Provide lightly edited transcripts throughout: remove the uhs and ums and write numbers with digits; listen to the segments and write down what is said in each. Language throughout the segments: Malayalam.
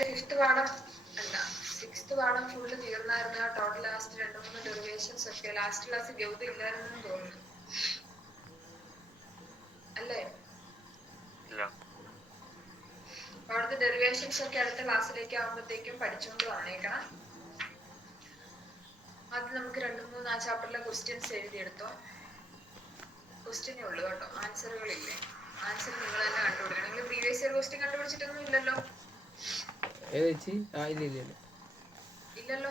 ഫിഫ്ത്ത് പാഠം അല്ല, സിക്സ്ത് പാഠം ഫുള്ള് തീർന്നായിരുന്നു. ടോട്ടൽ ലാസ്റ്റ് 2-3 ഡെറിവേഷൻസ് ഒക്കെ ലാസ്റ്റ് ക്ലാസ് ഗൗത ഇല്ലായിരുന്നു തോന്നുന്നു, അല്ലേ? അവിടുത്തെ ഡെറിവേഷൻസ് ഒക്കെ അടുത്ത ക്ലാസ്സിലേക്ക് ആകുമ്പോഴത്തേക്കും പഠിച്ചുകൊണ്ട് വന്നേക്കണം. അത് നമുക്ക് 2-3 ആ ചാപ്റ്ററിലെ ക്വസ്റ്റ്യൻസ് എഴുതിയെടുത്തോ. ക്വസ്റ്റ്യനേ ഉള്ളൂ കേട്ടോ, ആൻസറുകളില്ലേ. ആൻസർ നിങ്ങൾ തന്നെ കണ്ടുപിടിക്കണം. നിങ്ങൾ പ്രീവിയസ് ഇയർ ക്വസ്റ്റ്യൻ കണ്ടുപിടിച്ചിട്ടൊന്നും ഇല്ലല്ലോ? ഇല്ലല്ലോ.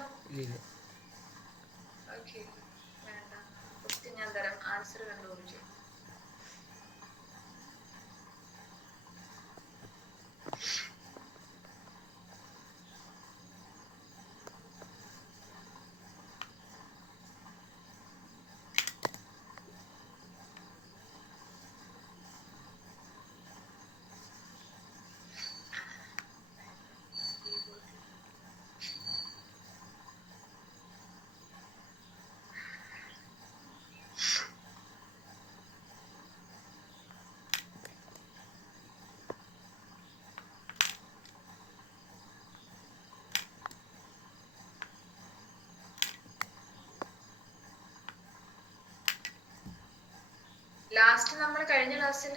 ഓക്കെ, വേണ്ട. ക്വസ്റ്റ്യൻ ഞാൻ തരാം, ആൻസർ കണ്ടുപിടിച്ചു. ലാസ്റ്റ് നമ്മൾ കഴിഞ്ഞ ക്ലാസ്സിൽ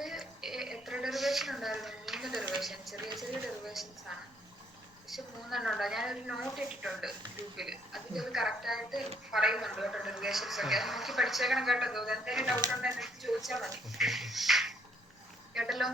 എത്ര ഡെറിവേഷൻ ഉണ്ടായിരുന്നു? 3 ഡെറിവേഷൻ, ചെറിയ ചെറിയ ഡെറിവേഷൻസ് ആണ്, പക്ഷെ 3 ഉണ്ടോ? ഞാനൊരു നോട്ട് ഇട്ടിട്ടുണ്ട് ഗ്രൂപ്പിൽ, അതിൽ അത് കറക്റ്റ് ആയിട്ട് പറയുന്നുണ്ട് കേട്ടോ ഡെറിവേഷൻസ് ഒക്കെ. അത് നോക്കി പഠിച്ചേക്കണം കേട്ടോ. എന്തെങ്കിലും ഡൗട്ട് ഉണ്ടെങ്കിൽ എനിക്ക് ചോദിച്ചാൽ മതി കേട്ടല്ലോ.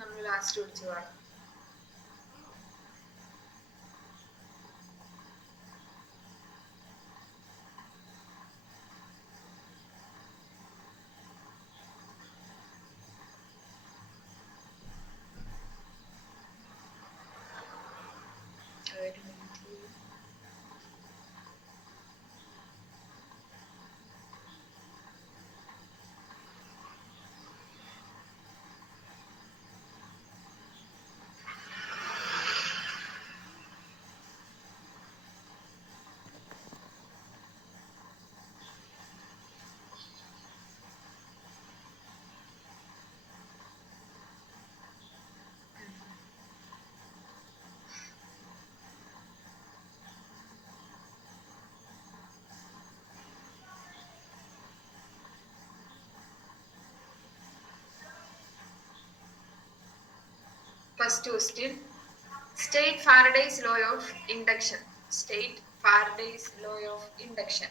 നമ്മൾ ലാസ്റ്റ് പിടിച്ചു പോകാം. First question, state Faraday's law of induction. State Faraday's law of induction.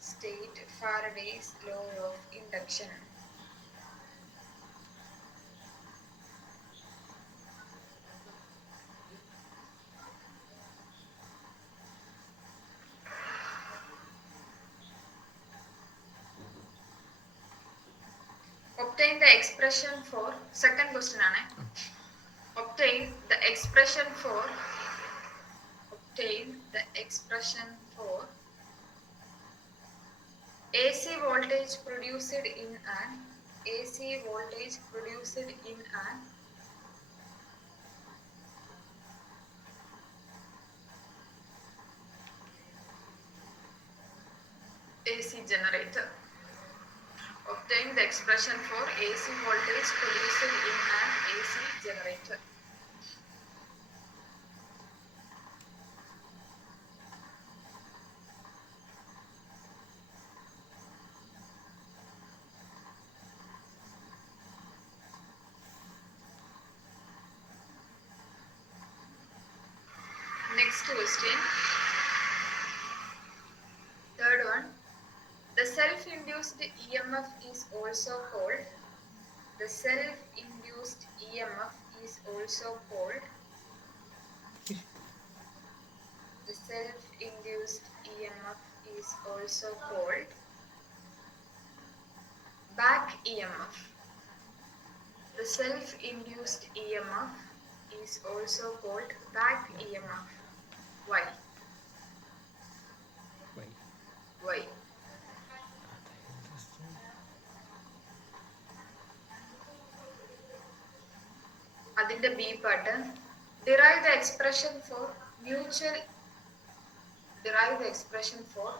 State Faraday's law of induction. Obtain the expression for, second question ആണ്. Obtain the expression for AC voltage produced in an AC generator. Obtain the expression for AC voltage produced in an AC generator. Next question. self-induced EMF is also called. The self-induced EMF is also called. The self-induced EMF is also called back EMF. The self-induced EMF is also called back EMF. Why? Why? അതിന്റെ B part derive the expression for mutual derive the expression for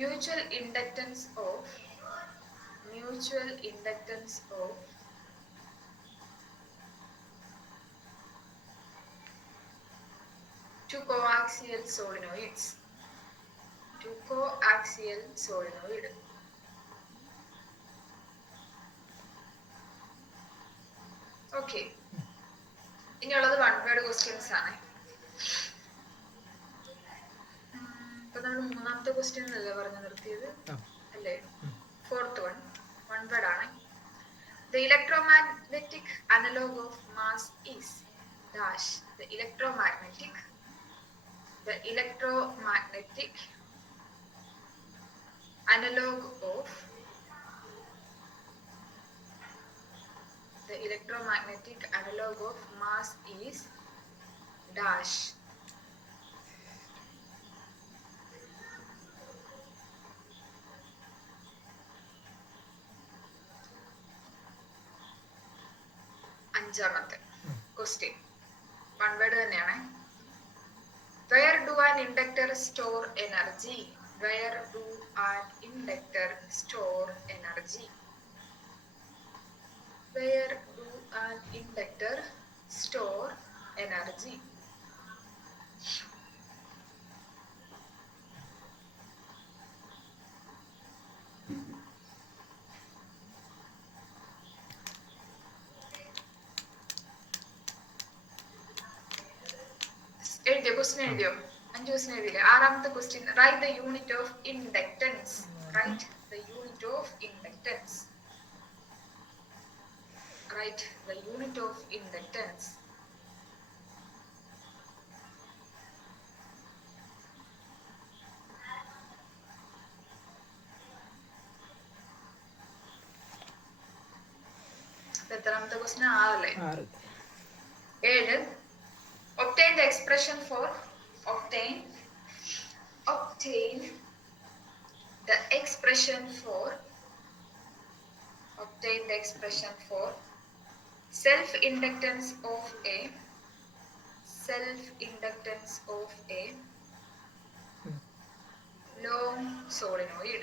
mutual inductance of two coaxial solenoids. Okay, ഇനിയുള്ളത് വൺ വേർഡ് ക്വസ്റ്റ്യൻസ് ആണ്. ഇപ്പൊ നമ്മൾ മൂന്നാമത്തെ ക്വസ്റ്റ്യൻ അല്ലേ പറഞ്ഞു നിർത്തിയത് അല്ലേ? ഫോർത്ത് വൺ വേർഡ് ആണ്. The electromagnetic analog of mass is dash. The electromagnetic analog of mass is dash. അഞ്ചാമത്തെ ക്വസ്റ്റ്യൻ വൺ വേർഡ് തന്നെയാണ്. Where do an inductor store energy? Where do an inductor store energy? Where do an inductor store energy? എഴുതിയോ? ക്വസ്റ്റ്യൻ എഴുതിയോ? 5 ക്വസ്റ്റ്യൻ എഴുതിയില്ലേ? ആറാമത്തെ question, write the unit of inductance. Write the unit of inductance. Write the unit of inductance. എത്രാമത്തെ ക്വസ്റ്റ്യൻ? 6 അല്ലേ? 7. Obtain the expression for self-inductance of a long solenoid.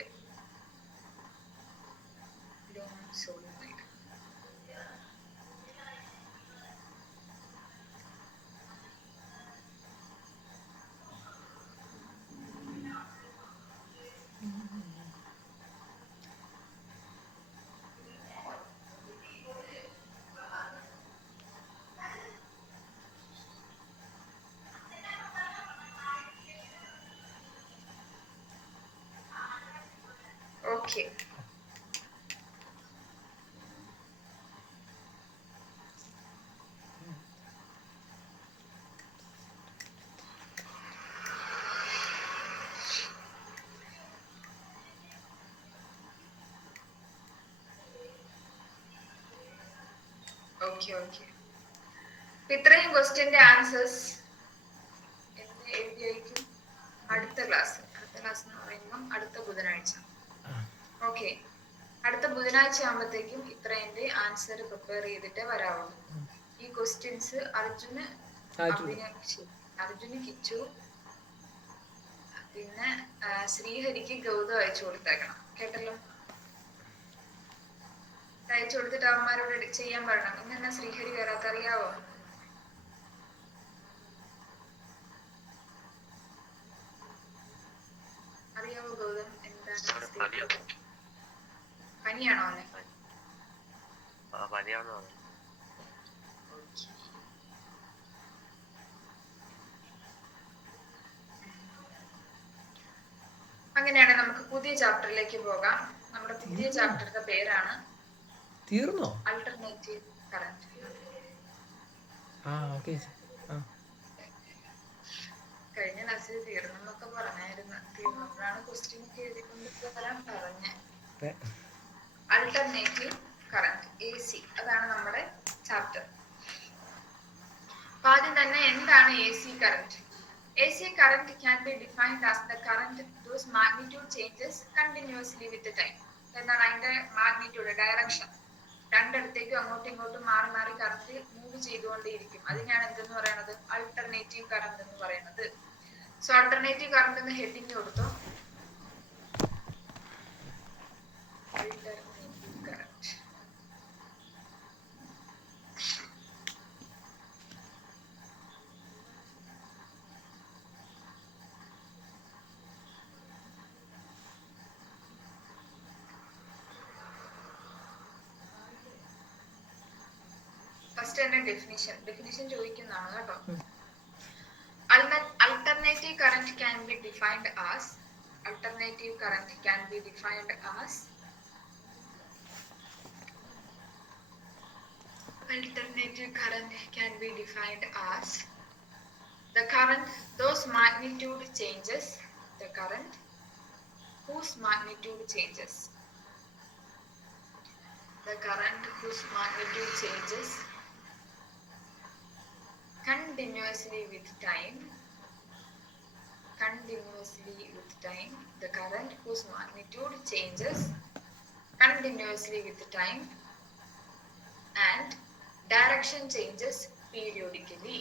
Okay. ഇത്രയും ക്വസ്റ്റ്യന്റെ ആൻസേഴ്സ് എഴുതിയായിരിക്കും അടുത്ത ക്ലാസ് എന്ന് പറയുമ്പോൾ അടുത്ത ബുധനാഴ്ച. ഓക്കെ, അടുത്ത ബുധനാഴ്ച ആകുമ്പോഴത്തേക്കും ഇത്രേന്റെ ആൻസർ പ്രിപ്പയർ ചെയ്തിട്ടേ വരാവുള്ളൂ. ഈ ക്വസ്റ്റ്യൻസ് അർജുന്, കിച്ചു, പിന്നെ ശ്രീഹരിക്ക് ഗൗതം അയച്ചു കൊടുത്തേക്കണം. കേട്ടല്ലോ? അയച്ചു കൊടുത്തിട്ട് അവന്മാരോട് ചെയ്യാൻ പറയണം. ഇന്നെന്നാ ശ്രീഹരി വരാത്ത? അറിയാവോ? ഗൗതം? എന്താണ് പനിയാണോ? അങ്ങനെയാണെങ്കിൽ നമുക്ക് പുതിയ ചാപ്റ്ററിലേക്ക് പോകാം. നമ്മുടെ പുതിയ ചാപ്റ്ററിന്റെ പേരാണ് തീർന്നോ? Alternative current. കഴിഞ്ഞ ക്ലാസ്സിൽ തീർന്നെന്നൊക്കെ പറഞ്ഞായിരുന്നു. തീർന്നപ്പോഴാണ് ക്വസ്റ്റ്യൻ ഒക്കെ എഴുതിക്കൊണ്ട് വരാൻ പറഞ്ഞ. അൾട്ടർനേറ്റീവ് കറന്റ് AC, അതാണ് നമ്മുടെ ചാപ്റ്റർ. അപ്പൊ ആദ്യം തന്നെ എന്താണ് AC current? AC current can be defined as the current whose magnitude changes continuously with the time. എന്താണ് അതിന്റെ മാഗ്നിറ്റ്യൂഡ്, ഡയറക്ഷൻ, രണ്ടിടത്തേക്കും അങ്ങോട്ടും ഇങ്ങോട്ടും മാറി മാറി കറന്റ് മൂവ് ചെയ്തുകൊണ്ടേയിരിക്കും. അതിനാണ് എന്തെന്ന് പറയുന്നത്? അൾട്ടർനേറ്റീവ് കറന്റ് എന്ന് പറയുന്നത്. സോ അൾട്ടർനേറ്റീവ് കറന്റ് എന്ന് ഹെഡിങ് കൊടുത്തോ. Alternative current. ഫസ്റ്റ് തന്നെ ഡെഫിനിഷൻ ചോദിക്കുന്നതാണ് കേട്ടോ. Alternative current can be defined as alternative current can be defined as alternative current can be defined as the current whose magnitude changes, the current whose magnitude changes, the current whose magnitude changes continuously with time, the current whose magnitude changes continuously with time and direction changes periodically,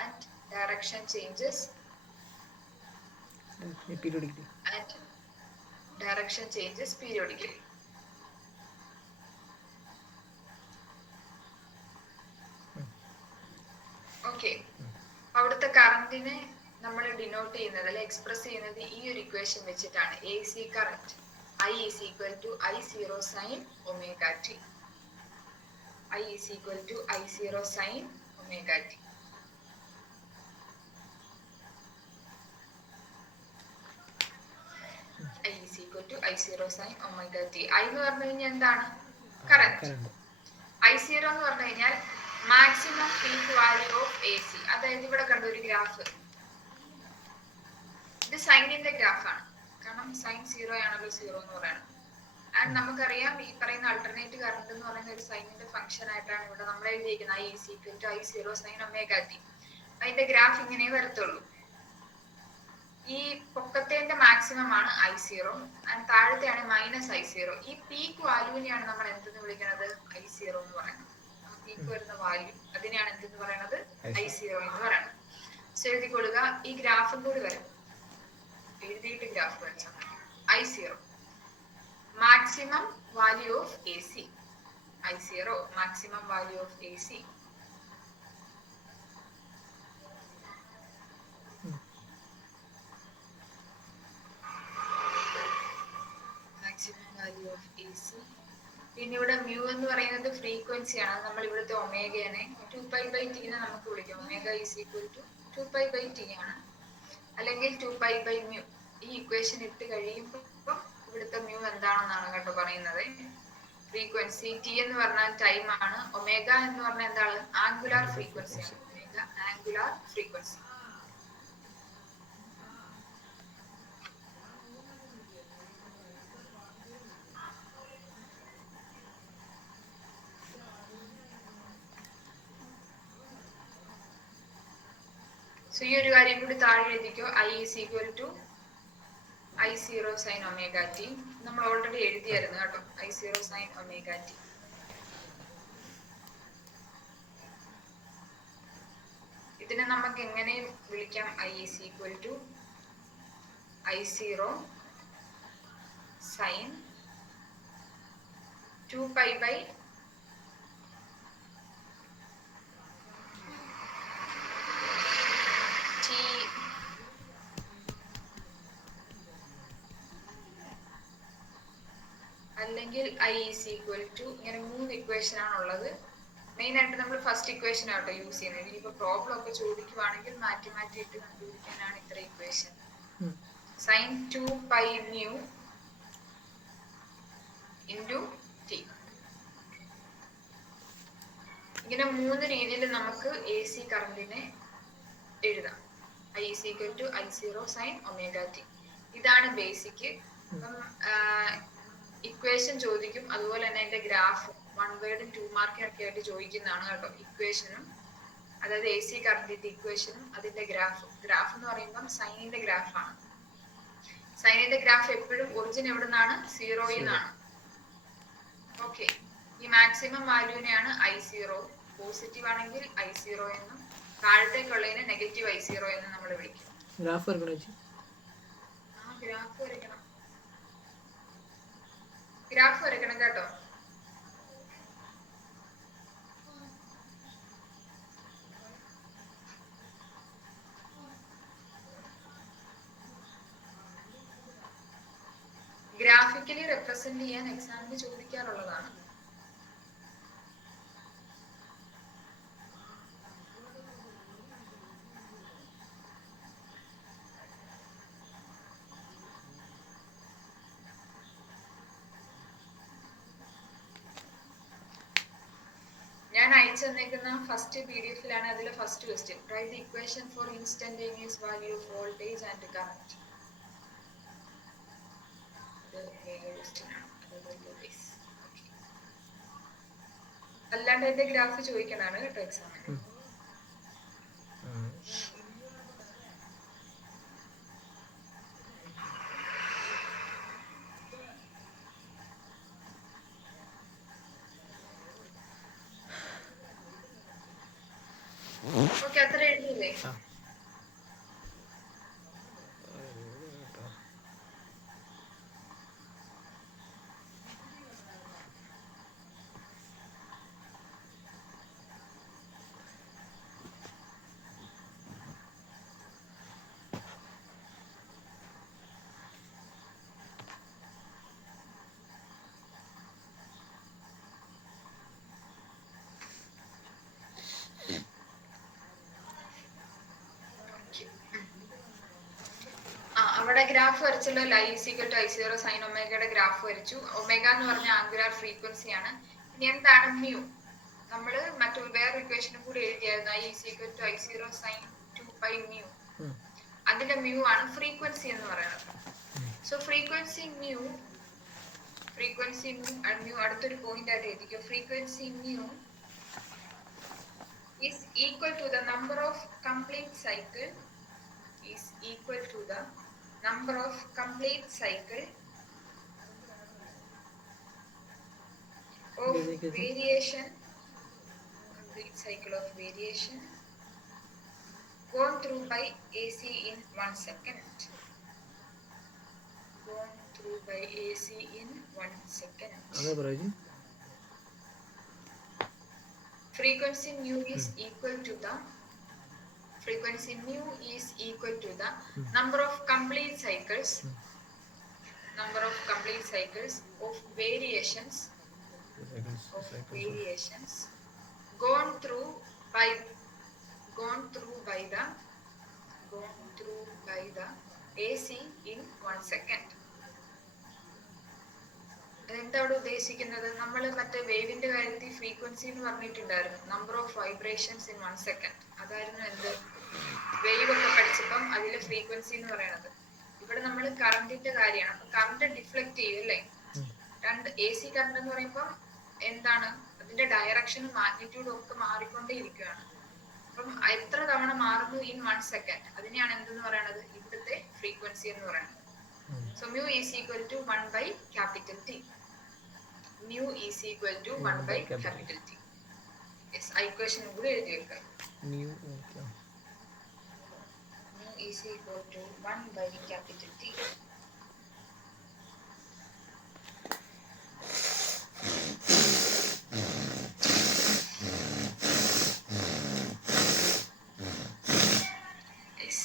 and direction changes periodically. Okay, അവിടുത്തെ കറന്റിനെ നമ്മൾ ഡിനോട്ട് ചെയ്യുന്നത് അല്ലെ എക്സ്പ്രസ് ചെയ്യുന്നത് ഈ ഒരു ഇക്വേഷൻ വെച്ചിട്ടാണ്. AC current I is equal to I0 sin omega t. I is equal to I0 sin omega t. I is equal to I0 sin omega t. I എന്ന് പറഞ്ഞു കഴിഞ്ഞാൽ എന്താണ്? കറന്റ്. I0 എന്ന് പറഞ്ഞു കഴിഞ്ഞാൽ maximum peak value of AC. അതായത് ഇവിടെ കണ്ട ഒരു ഗ്രാഫ്, ഇത് സൈനിന്റെ ഗ്രാഫാണ്. കാരണം സൈൻ 0 ആണല്ലോ 0 എന്ന് പറയുന്നത്. ആൻഡ് നമുക്കറിയാം ഈ പറയുന്ന അൾട്ടർനേറ്റീവ് കറന്റ് എന്ന് പറയുന്ന ഒരു സൈനിന്റെ ഫംഗ്ഷൻ ആയിട്ടാണ് ഇവിടെ നമ്മൾ എഴുതിയിരിക്കുന്നത്. I is equal to I0 sin omega t. അതിന്റെ ഗ്രാഫ് ഇങ്ങനെ വരത്തുള്ളൂ. ഈ പൊക്കത്തിന്റെ മാക്സിമം ആണ് I0 ആൻഡ് താഴത്തെയാണ് മൈനസ് I0. ഈ പീക്ക് വാല്യൂവിനെയാണ് നമ്മൾ എന്തെന്ന് വിളിക്കുന്നത്? I0 എന്ന് പറയുന്നത്. പീക്ക് വരുന്ന വാല്യൂ അതിനെയാണ് എന്തെന്ന് പറയുന്നത്? I0 എന്ന് പറയുന്നത്. സോ എഴുതിക്കൊള്ളുക. ഈ ഗ്രാഫും കൂടി വരും, എഴുതിയിട്ട് ഗ്രാഫ് വരച്ചാൽ മതി. I0 maximum value of AC. I0 maximum value of AC. Maximum value of AC. പിന്നെ ഇവിടെ മ്യൂ എന്ന് പറയുന്നത് ഫ്രീക്വൻസി ആണ്. നമ്മൾ ഇവിടുത്തെ ഒമേഗനെ 2π/t എന്ന് നമുക്ക് വിളിക്കാം. Omega is equal to 2π/t ആണ്, അല്ലെങ്കിൽ 2π/μ. ഈ ഇക്വേഷൻ ഇട്ട് കഴിയുമ്പോൾ ഇവിടുത്തെ മ്യൂ എന്താണെന്നാണ് കേട്ടോ പറയുന്നത്. ഫ്രീക്വൻസി ടി എന്ന് പറഞ്ഞാൽ ടൈം ആണ്. ഒമേഗ എന്ന് പറഞ്ഞാൽ എന്താണ്? ആംഗുലാർ ഫ്രീക്വൻസി ആണ്. Omega angular frequency. സോ ഈ ഒരു കാര്യം കൂടി താഴെ എഴുതിക്കോ. I is equal to I0 sin omega t. നമ്മൾ ഓൾറെഡി എഴുതിയായിരുന്നു കേട്ടോ, I0 sin omega t. ഇതിനെ നമുക്ക് എങ്ങനെ വിളിക്കാം? I is equal to I0 sin 2π/t. അല്ലെങ്കിൽ I is equal to, ഇങ്ങനെ 3 ഇക്വേഷൻ ആണുള്ളത്. മെയിൻ ആയിട്ട് നമ്മൾ ഫസ്റ്റ് ഇക്വേഷൻ ആട്ടോ യൂസ് ചെയ്യുന്നത്. ഇനിയിപ്പോ പ്രോബ്ലം ഒക്കെ ചോദിക്കുവാണെങ്കിൽ മാറ്റി മാറ്റി ഇട്ട് കണ്ടുപിടിക്കാനാണ് ഇത്ര equation. sin 2 pi mu into t. ഇങ്ങനെ 3 രീതിയിൽ നമുക്ക് എ സി കറണ്ടിനെ എഴുതാം. I is equal to I0 sin omega t. ഇതാണ് ബേസിക്. അപ്പം ഇക്വേഷൻ ചോദിക്കും, അതുപോലെ തന്നെ അതിന്റെ ഗ്രാഫ് 1 വേർഡും 2 മാർക്കും ഒക്കെ ആയിട്ട് ചോദിക്കുന്നതാണ് കേട്ടോ. ഇക്വേഷനും, അതായത് എ സി കറണ്ടിന്റെ ഇക്വേഷനും അതിന്റെ ഗ്രാഫും. ഗ്രാഫ് എന്ന് പറയുമ്പം സൈനിന്റെ ഗ്രാഫാണ്. സൈനിന്റെ ഗ്രാഫ് എപ്പോഴും ഒറിജിൻ എവിടെ നിന്നാണ്? സീറോയിൽ നിന്നാണ്. ഓക്കെ, ഈ മാക്സിമം വാല്യൂവിനെയാണ് I0, പോസിറ്റീവ് ആണെങ്കിൽ I0 എന്നും താഴത്തേക്കുള്ളതിനെ നെഗറ്റീവ് I0 എന്നും നമ്മൾ വിളിക്കും. ഗ്രാഫ് വരയ്ക്കണം. ഗ്രാഫ് വരയ്ക്കണം കേട്ടോ. ഗ്രാഫിക്കലി റെപ്രസെന്റ് ചെയ്യാൻ എക്സാമിന് ചോദിക്കാറുള്ളതാണ്. ഞാൻ അയച്ചു തന്നേക്കുന്ന ഫസ്റ്റ് PDF-ലാണ്. അതിലെ first question, write the equation for instantaneous value of voltage and current. അല്ലാണ്ട് എന്റെ ഗ്രാഫ് ചോദിക്കണാണ് കേട്ടോ എക്സാമിന്. ഓക്കെ, അത്ര എഴുതിയില്ലേ? അവിടെ ഗ്രാഫ് വരച്ചല്ലോ. I is equal to I0 sin ഒമേഗയുടെ ഗ്രാഫ് വരച്ചു. ഒമേഗ എന്ന് പറഞ്ഞ ആംഗുലാർ ഫ്രീക്വൻസി ആണ്. ഇനി എന്താണ് മ്യൂ? നമ്മൾ മറ്റൊരു വേറെ ഇക്വേഷനും കൂടി എഴുതിയായിരുന്നു. I is equal to I0 sin 2 pi mu. അതിന്റെ മ്യൂ ആണ് ഫ്രീക്വൻസി എന്ന് പറയുന്നത്. സോ ഫ്രീക്വൻസി മ്യൂ അടുത്തൊരു പോയിന്റ് ആയിട്ട് എഴുതിക്കോ. Frequency mu is equal to the number of complete cycle of variation gone through by AC in 1 second. Frequency mu is equal to the number of complete cycles of variations gone through by the AC in 1 second. അതെന്താ അവിടെ ഉദ്ദേശിക്കുന്നത്? നമ്മൾ മറ്റേ വേവിന്റെ കാര്യത്തിൽ ഫ്രീക്വൻസി എന്ന് പറഞ്ഞിട്ടുണ്ടായിരുന്നു, number of vibrations in 1 second. അതായിരുന്നു എന്ത്, വേവ് ഒക്കെ പഠിച്ചപ്പം അതിലെ ഫ്രീക്വൻസി എന്ന് പറയുന്നത്. ഇവിടെ നമ്മൾ കറണ്ടിന്റെ കാര്യമാണ്. അപ്പൊ കറണ്ട് ഡിഫ്ലക്ട് ചെയ്യും അല്ലേ? രണ്ട് AC കറണ്ട് എന്ന് പറയുമ്പോൾ എന്താണ്, അതിന്റെ ഡയറക്ഷനും മാഗ്നിറ്റ്യൂഡും ഒക്കെ മാറിക്കൊണ്ടേ ഇരിക്കുകയാണ്. അപ്പം എത്ര തവണ മാറുന്നു ഇൻ 1 സെക്കൻഡ്, അതിനെയാണ് എന്തെന്ന് പറയുന്നത്, ഇവിടുത്തെ ഫ്രീക്വൻസി എന്ന് പറയുന്നത്. So mu is equal to 1 by capital T. mu is equal to 1 by capital T. Yes, equation കൂടി എഴുതി വെക്കാം. mu is equal to 1 by capital T. Yes.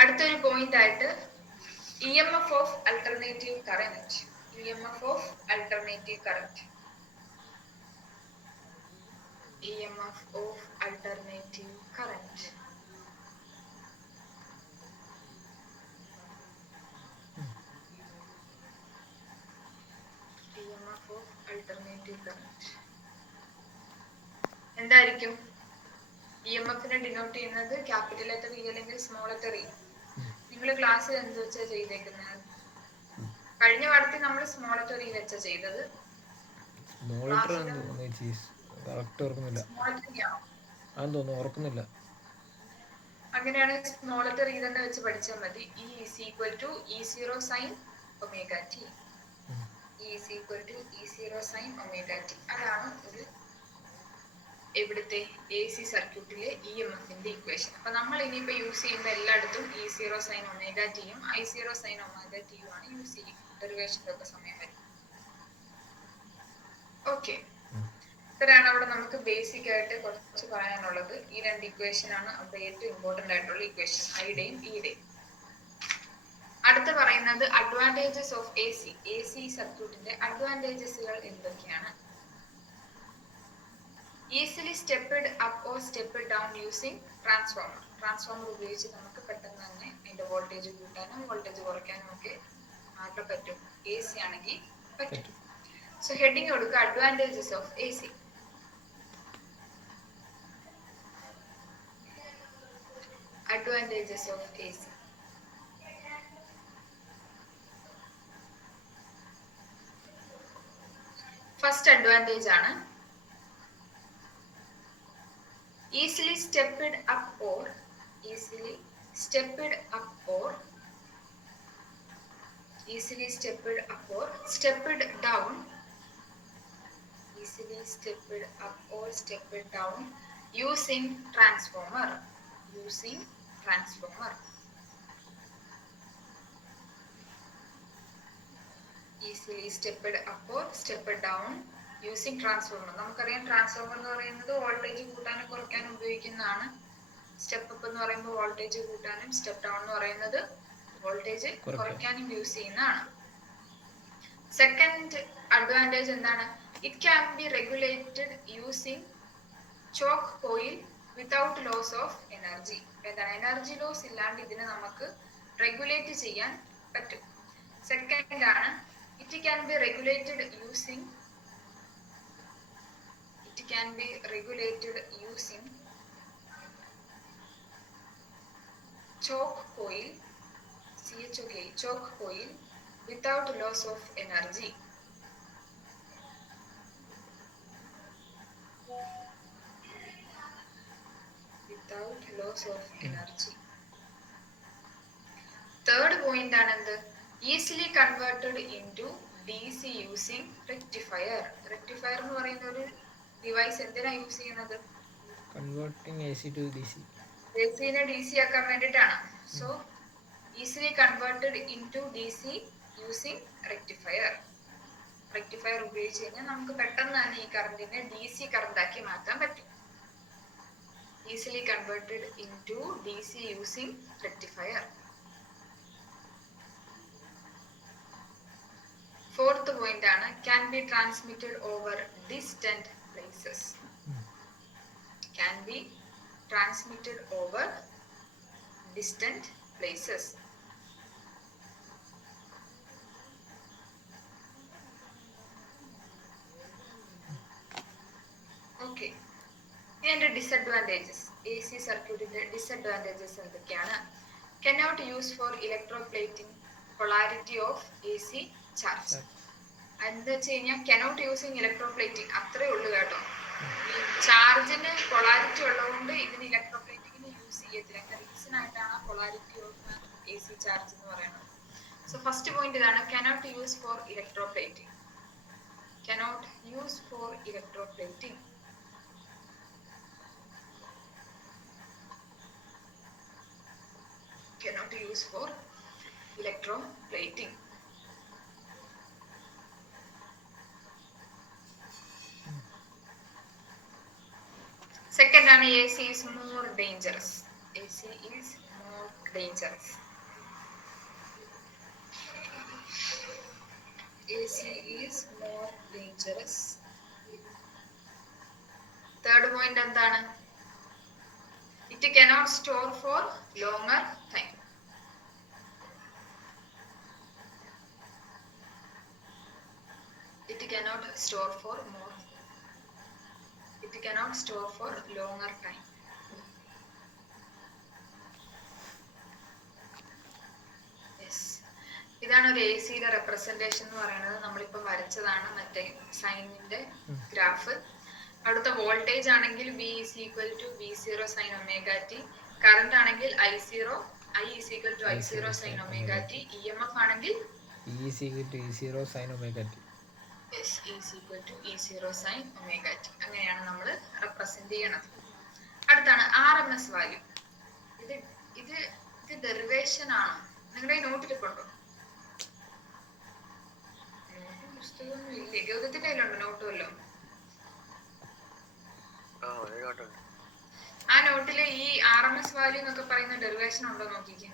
അടുത്തൊരു പോയിന്റ് ആയിട്ട് EMF of alternative current. EMF of alternative current. Negative current എന്തായിരിക്കും? EMF-നെ ഡിനോട്ട് ചെയ്യുന്നത് ക്യാപിറ്റൽ ലെറ്റർ ഇ അല്ലെങ്കിൽ സ്മോൾ ലെറ്റർ ഇ. നിങ്ങൾ ക്ലാസ്സിൽ എന്ത് വെച്ചാ ചെയ്തേക്കുന്നത്? കഴിഞ്ഞ പാഠത്തിൽ നമ്മൾ സ്മോൾ ലെറ്റർ ഇ വെച്ചാ ചെയ്തത്. അങ്ങനെയാണ് സ്മോൾ ലെറ്റർ ഇ തന്നെ വെച്ച് പഠിച്ചാൽ മതി. E is equal to E0 sin omega t. E is equal to E0 sin omega t. അതാണ് ഒരു എവിടുത്തെ AC സർക്യൂട്ടിലെ EMF-ന്റെ ഇക്വേഷൻ. അപ്പൊ നമ്മൾ ഇനിയിപ്പോ യൂസ് ചെയ്യുന്ന എല്ലായിടത്തും E0 sin omega t യും I0 sin omega t യും ആണ് യൂസ് ചെയ്യും ഡെറിവേഷന്റെ ഒക്കെ സമയം വരും. ഓക്കെ, ഇത്രയാണ് അവിടെ നമുക്ക് ബേസിക് ആയിട്ട് കുറച്ച് പറയാനുള്ളത്. ഈ രണ്ട് ഇക്വേഷൻ ആണ് അവിടെ ഏറ്റവും ഇമ്പോർട്ടന്റ് ആയിട്ടുള്ള ഇക്വേഷൻ, ഐയുടെയും ഇയുടെയും. അടുത്ത് പറയുന്നത് അഡ്വാൻറ്റേജസ് ഓഫ് AC സർക്യൂട്ടിന്റെ അഡ്വാൻറ്റേജസുകൾ എന്തൊക്കെയാണ്? Easily stepped up or stepped down using transformer. Transformer ഉപയോഗിച്ച് നമുക്ക് പെട്ടെന്ന് തന്നെ അതിന്റെ വോൾട്ടേജ് കൂട്ടാനും വോൾട്ടേജ് കുറയ്ക്കാനും ഒക്കെ മാറ്റാൻ പറ്റും. AC ആണെങ്കിൽ പറ്റും. സോ ഹെഡിങ് കൊടുക്കുക advantages of AC. Advantages of AC. First advantage ആണ് easily stepped up or easily stepped down. Easily stepped up or stepped down using transformer. Easily stepped up or stepped down using transformer. നമുക്കറിയാം ട്രാൻസ്ഫോമർ എന്ന് പറയുന്നത് വോൾട്ടേജ് കൂട്ടാനും കുറയ്ക്കാനും ഉപയോഗിക്കുന്നതാണ്. സ്റ്റെപ്പ് അപ്പ് എന്ന് പറയുമ്പോൾ വോൾട്ടേജ് കൂട്ടാനും, സ്റ്റെപ്പ് ഡൗൺ എന്ന് പറയുന്നത് വോൾട്ടേജ് കുറയ്ക്കാനും യൂസ് ചെയ്യുന്നതാണ്. സെക്കൻഡ് അഡ്വാൻറ്റേജ് എന്താണ്? It can be regulated using choke coil without loss of energy. എന്താണ്? എനർജി ലോസ് ഇല്ലാണ്ട് ഇതിനെ നമുക്ക് റെഗുലേറ്റ് ചെയ്യാൻ പറ്റും. സെക്കൻഡ് ആണ് it can be regulated using choke coil without loss of energy. Third point ആണെന്ത്? easily converted into DC using rectifier. Rectifier എന്ന് പറയുന്ന ഒരു ഡിവൈസ് എന്തിനാ യൂസ് ചെയ്യുന്നത്? Converting AC to DC. AC-നെ DC ആക്കാൻ വേണ്ടിയിട്ടാണ്. So easily converted into DC using rectifier. Rectifier ഉപയോഗിച്ച് കഴിഞ്ഞാൽ നമുക്ക് പെട്ടെന്ന് തന്നെ ഈ കറണ്ടിനെ DC കറണ്ട് ആക്കി മാറ്റാൻ പറ്റും. Easily converted into DC using rectifier. Fourth point ആണ് can be transmitted over distant places. Can be transmitted over distant places. Okay. ഇതിന്റെ ഡിസഡ്വാൻറ്റേജസ്, AC സർക്യൂട്ടിന്റെ ഡിസഡ്വാൻറ്റേജസ് എന്തൊക്കെയാണ്? cannot use for electroplating polarity of AC charge. എന്താ വെച്ച് കഴിഞ്ഞാൽ cannot use in electroplating അത്രേ ഉള്ളൂ കേട്ടോ. ഈ ചാർജിന് പൊളാരിറ്റി ഉള്ളതുകൊണ്ട് ഇതിന് ഇലക്ട്രോപ്ലേറ്റിങ്ങിന് യൂസ് ചെയ്യത്തില്ല. അതിന്റെ റീസൺ ആയിട്ടാണ് പൊളാരിറ്റി ഓഫ് AC ചാർജ് എന്ന് പറയുന്നത്. സോ ഫസ്റ്റ് പോയിന്റ് ഇതാണ്, cannot use for electroplating. cannot use for electroplating. cannot use for electroplating. Second ആണ് AC is more dangerous. AC is more dangerous. AC is more dangerous. Third point എന്താണ്? It cannot store for longer time. It cannot store for more. It cannot store for longer time. Yes. ഇതാണ് ഒരു എ സിയുടെ റെപ്രസെന്റേഷൻ എന്ന് പറയുന്നത്. നമ്മളിപ്പം വരച്ചതാണ് മറ്റേ സൈനിന്റെ ഗ്രാഫ്. അവിടുത്തെ വോൾട്ടേജ് ആണെങ്കിൽ V is equal to V0 sin omega t. Current ആണെങ്കിൽ I is equal to I0 sin omega t. EMF ആണെങ്കിൽ E is equal to E0 sin omega t. yes, E is equal to E0 sin omega t. അങ്ങനെയാണ് നമ്മൾ റെപ്രസെന്റ് ചെയ്യണത്. അടുത്താണ് RMS വാല്യൂ. ഇത് ഇത് ഇത് ഡെറിവേഷൻ ആണോ? നിങ്ങളുടെ നോട്ടിലിപ്പുണ്ടോ? പുസ്തകമൊന്നും ഇല്ലേ? ഗൗതത്തിന്റെ കയ്യിലുണ്ടോ നോട്ട് വല്ലോ? ആ നോട്ടില് ഈ RMS വാല്യൂ എന്നൊക്കെ പറയുന്ന ഡെറിവേഷൻ ഉണ്ടോ നോക്കിക്കേ.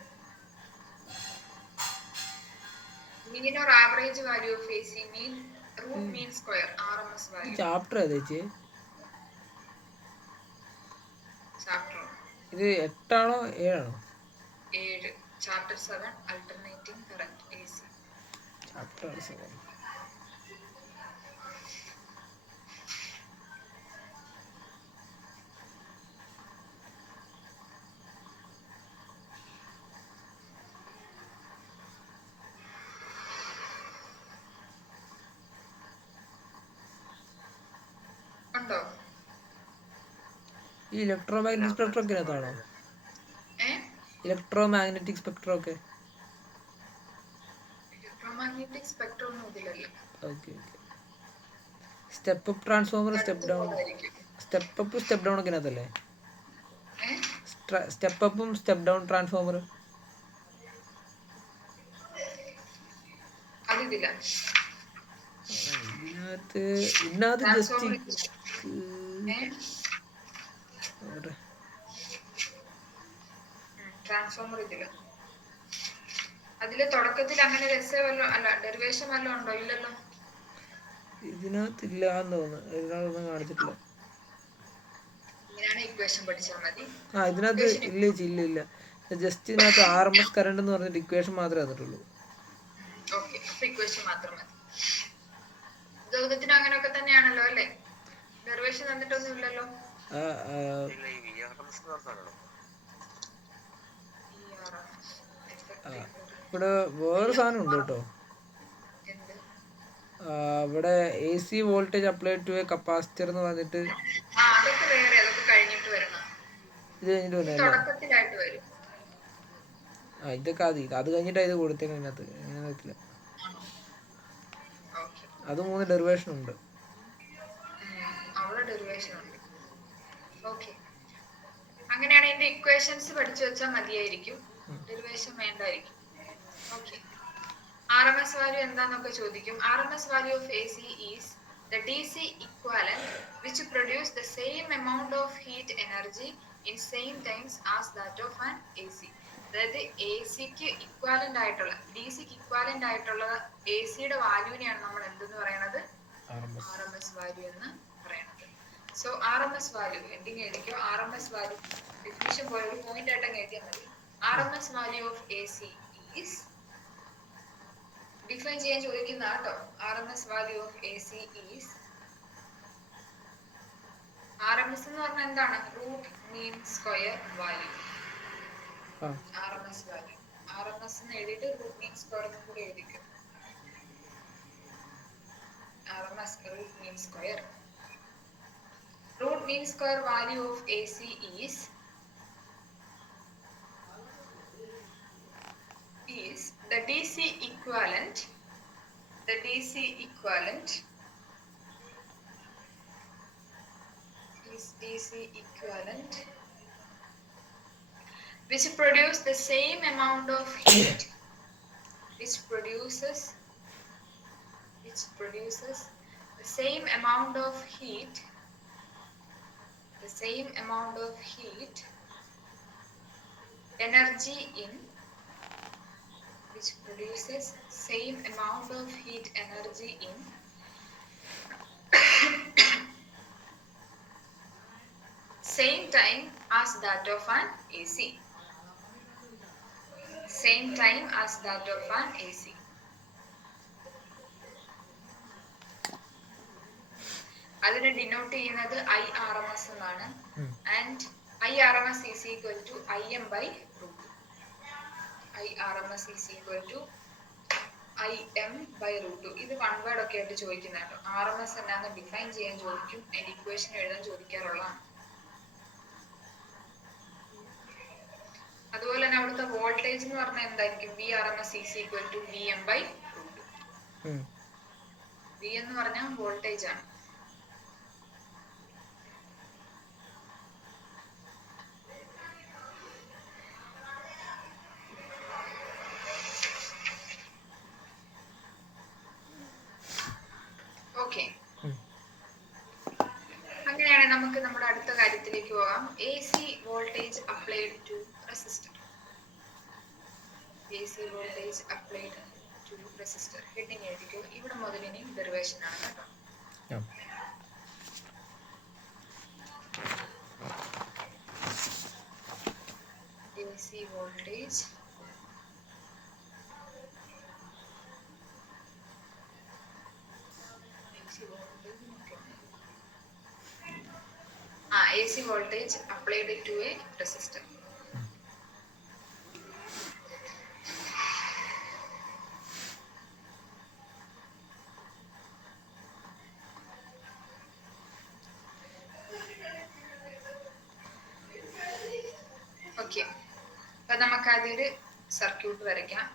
Mean or average value of AC, mean root mean square, RMS value. Chapter ഏതാ ചേച്ചി? ചാപ്റ്റർ ഇത് 8 ആണോ 7 ആണോ? 7, chapter 7, alternating current AC. Chapter 7. ഉണ്ടോ? ഈ ഇലക്ട്രോമാഗ്നറ്റിക് സ്പെക്ട്രം ഒക്കെ ഇതിനകത്താണോ? ഇലക്ട്രോമാഗ്നറ്റിക് സ്പെക്ട്രം ഒക്കെ ഇലക്ട്രോമാഗ്നറ്റിക് സ്പെക്ട്രം ഒന്നും ഇതിലല്ല. Okay okay. Step up transformer, step down, step up step down ഒക്കെ ഇതിനകത്തല്ലേ? സ്റ്റെപ്പ് അപ്പും സ്റ്റെപ്പ് ഡൗൺ ട്രാൻസ്ഫോമർ അതില്ല. ഇതിനകത്ത് ജസ്റ്റ് ട്രാൻസ്ഫോമർ ഇതില്ല. അതില് തുടക്കത്തിൽ അങ്ങനെ വല്ലോ അല്ല ഡെറിവേഷൻ വല്ലതും ഉണ്ടോ? ഇല്ലല്ലോ. ഇതിനകത്ത് ഇല്ല എന്ന് തോന്നുന്നു. ഇതിനകത്തൊന്നും കാണിച്ചിട്ടില്ല. ഇങ്ങനെയാണ് ഇക്വേഷൻ പഠിച്ചാൽ മതി. ആ ഇതിനകത്ത് ഇല്ല ഇല്ല. ജസ്റ്റ് ഇതിനകത്ത് RMS കറണ്ട് എന്ന് പറഞ്ഞിട്ട് ഇക്വേഷൻ മാത്രമേ തന്നിട്ടുള്ളൂ. ഓക്കെ, അപ്പൊ ഇക്വേഷൻ മാത്രം മതി. ഗൗതത്തിന് അങ്ങനെയൊക്കെ തന്നെയാണല്ലോ അല്ലേ? ഡെറിവേഷൻ തന്നിട്ടൊന്നും ഇല്ലല്ലോ. ഇവിടെ വേറെ സാധനം ഉണ്ട് കേട്ടോ. ഇവിടെ AC voltage applied to a capacitor എന്ന് പറഞ്ഞിട്ട് ഇത് കഴിഞ്ഞിട്ട് വന്നല്ലേ? ആ ഇതൊക്കെ അത് കഴിഞ്ഞിട്ടാണ് ഇത് കൊടുത്തേക്കുന്നത്. ഇതിനകത്ത് എങ്ങനെ പറ്റില്ല. അത് 3 ഡെറിവേഷൻ ഉണ്ട്. അങ്ങനെയാണ് ഇതിന്റെ ഇക്വേഷൻസ് പഠിച്ചു വെച്ചാൽ മതിയായിരിക്കും. ഡെറിവേഷൻ വേണ്ടായിരിക്കും. ഓക്കെ. RMS വാല്യൂ എന്താന്നൊക്കെ ചോദിക്കും. RMS value of AC is the DC equivalent which produce the same amount of heat energy in same times as that of an AC. അതായത് ACക്ക് ഇക്വാലന്റ് ആയിട്ടുള്ള DCക്ക് ഇക്വാലന്റ് ആയിട്ടുള്ള ACയുടെ വാല്യൂനെയാണ് നമ്മൾ എന്തെന്ന് പറയുന്നത്? RMS വാല്യൂ എന്ന് പറയുന്നത്. സോ RMS വാല്യൂ ഹെഡിങ് എഴുതിക്കോ. RMS വാല്യൂ ഡെഫിനിഷൻ പോലെ ഒരു പോയിന്റ് ആയിട്ട് അങ്ങ് എഴുതിയാൽ മതി. RMS value of AC is define ചെയ്യാൻ ചോദിക്കുന്ന കേട്ടോ. RMS value of AC is RMS എന്ന് പറഞ്ഞാൽ എന്താണ്? Root mean square value. RMS value RMS എന്ന് എഴുതിയിട്ട് റൂട്ട് മീൻ സ്ക്വയർ എന്നും കൂടി എഴുതിക്കും. RMS root mean square. Root mean square value of AC is the DC equivalent which produce the same amount of heat the same amount of heat energy in which produces same amount of heat energy in same time as that of an AC. Same time as that of an AC. അതിനെ ഡിനോട്ട് ചെയ്യുന്നത് IRMS എന്നാണ്. And I R M S is equal to IM by √2. IRMS ഈസ് ഈക്വൽ ടു IM by √2. ഇത് വൺ വേർഡ് ഒക്കെ ആയിട്ട് ചോദിക്കുന്നതാണ്. RMS എന്നാന്ന് ഡിഫൈൻ ചെയ്യാൻ ചോദിക്കും, അതിന്റെ ഇക്വേഷൻ എഴുതാൻ ചോദിക്കാറുള്ളതാണ്. അതുപോലെ തന്നെ അവിടുത്തെ വോൾട്ടേജ് എന്ന് പറഞ്ഞാൽ എന്തായിരിക്കും? VRMS is equal to VM by √2. V എന്ന് പറഞ്ഞാൽ വോൾട്ടേജ് ആണ്. ഓക്കെ, അങ്ങനെയാണെങ്കിൽ നമുക്ക് നമ്മുടെ അടുത്ത കാര്യത്തിലേക്ക് പോകാം. AC voltage applied to resistor. AC voltage applied to resistor. Heading എഴുതിക്കോ. ഇവിടെ മുതൽ ഇനി ഡെറിവേഷൻ ആണ് കേട്ടോ. AC voltage AC voltage applied to a resistor. Okay, അപ്പൊ നമുക്ക് അതൊരു സർക്യൂട്ട് വരയ്ക്കാം.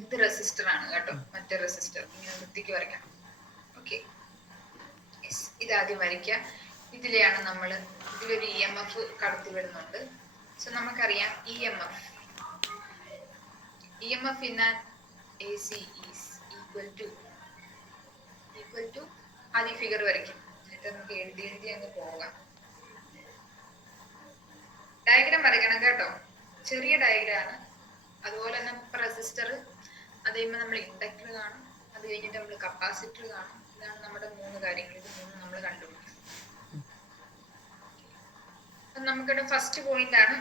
ഇത് റെസിസ്റ്റർ ആണ് കേട്ടോ, മറ്റേ റെസിസ്റ്റർ ഇങ്ങനെ വൃത്തിക്ക് വരയ്ക്കാം. ഓക്കെ, ഇതാദ്യം വരയ്ക്കുക. ഇതിലെയാണ് നമ്മൾ ഇതിലൊരു EMF കടത്തി വരുന്നുണ്ട്. സോ നമുക്കറിയാം EMF in an AC is equal to ആദ്യം ഫിഗർ വരയ്ക്കും, എന്നിട്ട് നമുക്ക് എഴുതി അങ്ങ് പോകാം. ഡയഗ്രാം വരയ്ക്കണം കേട്ടോ, ചെറിയ ഡയഗ്രാം ആണ്. അതുപോലെ തന്നെ റെസിസ്റ്റർ, അത് കഴിയുമ്പോൾ നമ്മൾ ഇൻഡക്ടർ കാണും, അത് കഴിഞ്ഞിട്ട് നമ്മൾ കപ്പാസിറ്റർ കാണും. ഇതാണ് നമ്മുടെ മൂന്ന് കാര്യങ്ങൾ. ഇത് മൂന്ന് നമ്മൾ കണ്ടുപിടിക്കും. നമുക്കിവിടെ ഫസ്റ്റ് പോയിന്റ് ആണ്